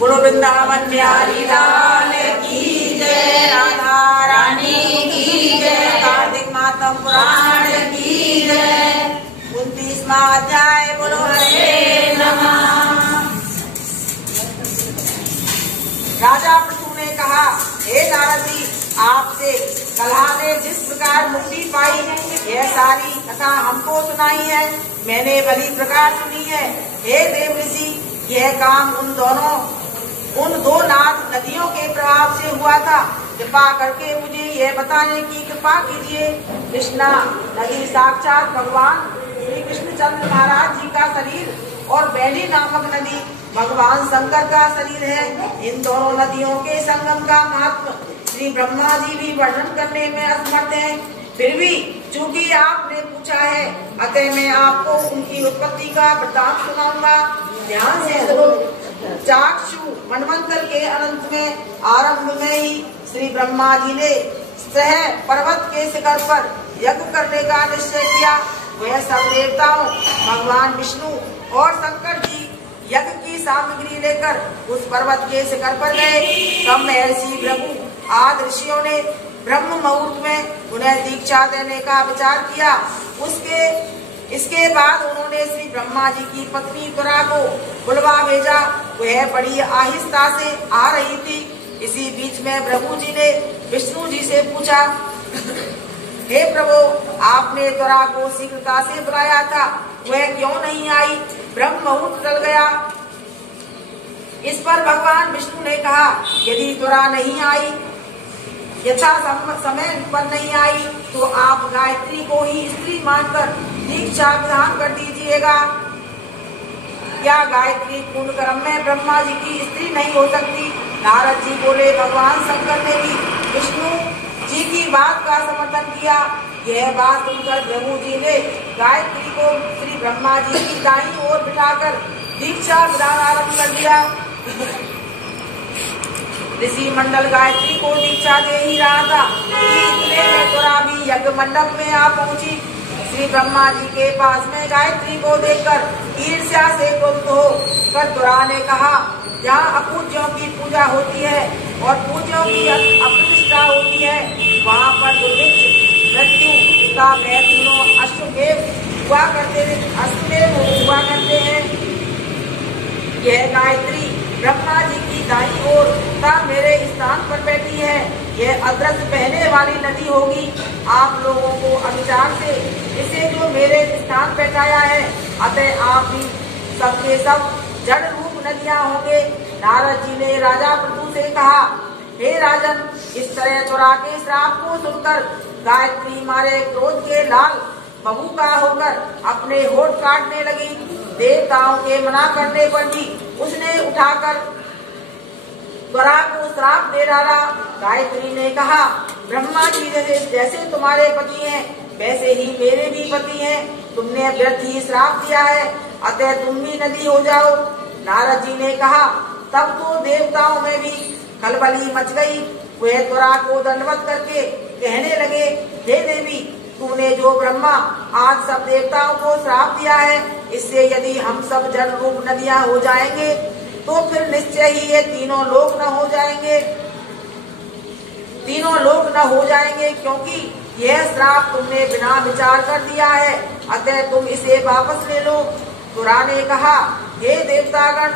बोलो वृंदावन बिहारी लाल की जय, राधा रानी की जय, कार्तिक मातम पुराण की जय। 29वां अध्याय। बोलो हरे नमः। राजा पृथु ने कहा, हे नारद जी, आपसे कलहा ने जिस प्रकार मुक्ति पाई यह सारी कथा हमको सुनाई है, मैंने भली प्रकार सुनी है। हे देव ऋषि, यह काम उन दो नाथ नदियों के प्रभाव से हुआ था। कृपा करके मुझे यह बताने की कृपा कीजिए। कृष्णा नदी साक्षात भगवान श्री कृष्णचंद्र महाराज जी का शरीर और बैली नामक नदी भगवान शंकर का शरीर है। इन दोनों नदियों के संगम का महत्व श्री ब्रह्मा जी भी वर्णन करने में असमर्थ हैं। फिर भी चूंकि आपने पूछा है, अतः मैं आपको उनकी उत्पत्ति का वृत्तांत सुनाऊंगा। ध्यान से सुनो। चाक्षु मनवंतर के अनंत में आरंभ में ही श्री ब्रह्मा जी ने सह पर्वत के शिखर पर यज्ञ करने का निश्चय किया। वह सब देवताओं भगवान विष्णु और शंकर जी यज्ञ की सामग्री लेकर उस पर्वत के शिखर पर गए। तब महर्षि भृगु आदि ऋषियों ने ब्रह्म मुहूर्त में उन्हें दीक्षा देने का विचार किया। इसके बाद उन्होंने श्री ब्रह्मा जी की पत्नी त्वरा को बुलवा भेजा। वह बड़ी आहिस्ता से आ रही थी। इसी बीच में भृगु जी ने विष्णु जी से पूछा, हे प्रभु, आपने त्वरा को शीघ्रता से बुलाया था, वह क्यों नहीं आई? ब्रह्म मुहूर्त टल गया। इस पर भगवान विष्णु ने कहा, यदि त्वरा नहीं आई, यथा समय पर नहीं आई, तो आप गायत्री को ही स्त्री मानकर दीक्षा विधान कर दीजिएगा। क्या गायत्री पूर्ण कर्म में ब्रह्मा जी की स्त्री नहीं हो सकती? नारद जी बोले, भगवान शंकर ने भी विष्णु जी की बात का समर्थन किया। यह बात सुनकर भृगु जी ने गायत्री को श्री ब्रह्मा जी की दाईं ओर बिठाकर दीक्षा विधान आरम्भ कर दिया। ऋषि मंडल गायत्री को दीक्षा दे ही रहा था कि इतने में त्वरा भी यज्ञ मंडप में आ पहुंची। श्री ब्रह्मा जी के पास में गायत्री को देखकर ईर्ष्या से क्रुद्ध हो कर त्वरा ने कहा, जहाँ अपूज्यों की पूजा होती है और पूज्यों की अप्रतिष्ठा होती है, वहाँ पर दुर्भिक्ष मृत्यु का भय तीनों अश्वमेव हुआ करते हैं। यह गायत्री ब्रह्मा जी की दाईं ओर तथा मेरे स्थान पर बैठी है। यह अदृश्य बहने वाली नदी होगी। आप लोगों को अविचार से इसे जो मेरे स्थान बैठाया है, अतः आप भी सबके सब जड़ रूप नदियां होंगे। नारद जी ने राजा पृथु से कहा, हे राजन, इस तरह त्वरा के श्राप को सुनकर गायत्री मारे क्रोध के लाल बबूका होकर अपने होठ काटने लगी। देवताओं के मना करने पर भी उसने उठाकर त्वरा को श्राप दे डाला। गायत्री ने कहा, ब्रह्मा जी जैसे तुम्हारे पति हैं, वैसे ही मेरे भी पति हैं। तुमने व्यर्थ ही श्राप दिया है, अतः तुम भी नदी हो जाओ। नारद जी ने कहा, तब तो देवताओं में भी खलबली मच गई। वे त्वरा को दंडवत करके कहने लगे, हे देवी, तूने जो ब्रह्मा आज सब देवताओं को श्राप दिया है, इससे यदि हम सब जल रूप नदियां हो जाएंगे, तो फिर निश्चय ही ये तीनों लोक न हो जाएंगे, क्योंकि यह श्राप तुमने बिना विचार कर दिया है, अतः तुम इसे वापस ले लो। त्वरा ने कहा, हे देवतागण,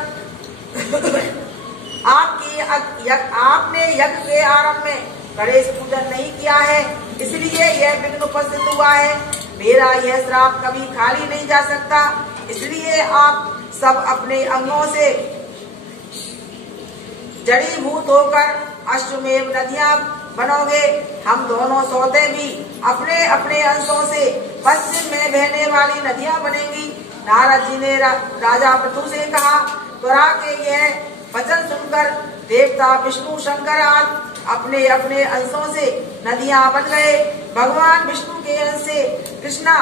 आपने यज्ञ के आरंभ में गणेश पूजन नहीं किया है, इसलिए यह विघ्न उपस्थित हुआ है। मेरा यह श्राप कभी खाली नहीं जा सकता, इसलिए आप सब अपने अंगों से जड़ीभूत होकर अश्वमेव नदियां बनोगे। हम दोनों सौते भी अपने अपने अंशों से पश्चिम में बहने वाली नदियां बनेंगी। नारद जी ने राजा पृथु से कहा, त्वरा के यह वचन सुनकर देवता विष्णु शंकर आदि अपने अपने अंशों से नदियां बन गए। भगवान विष्णु के अंश से कृष्णा,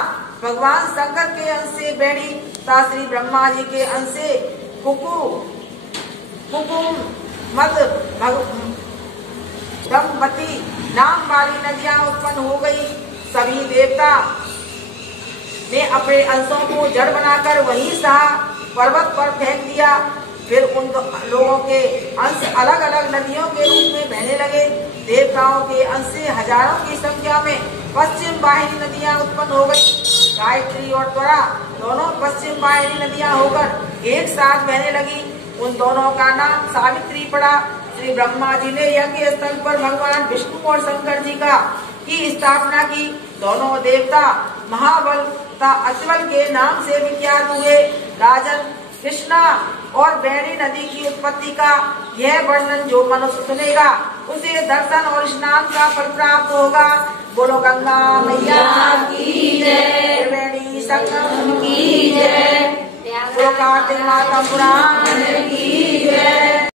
भगवान शंकर के अंश से बैणी तथा श्री ब्रह्मा जी के अंश से ब्रह्मवती नाम वाली नदियां उत्पन्न हो गई। सभी देवता ने अपने अंशों को जड़ बनाकर वहीं सहा पर्वत पर फेंक दिया। फिर उन लोगों के अंश अलग अलग नदियों के रूप में बहने लगे। देवताओं के अंश से हजारों की संख्या में पश्चिम वाहिनी नदियां उत्पन्न हो गई। गायत्री और त्वरा दोनों पश्चिम वाहिनी नदियां होकर एक साथ बहने लगी। उन दोनों का नाम सावित्री पड़ा। श्री ब्रह्मा जी ने यज्ञ स्थल पर भगवान विष्णु और शंकर जी की स्थापना की। दोनों देवता महाबल तथा अचबल के नाम से विख्यात हुए। राजन, कृष्णा और बैणी नदी की उत्पत्ति का यह वर्णन जो मनुष्य सुनेगा उसे दर्शन और स्नान का फल प्राप्त होगा। बोलो गंगा मैया की जय, त्रिवेणी संगम की जय, बोलो कार्तिक माता पुराण की जय।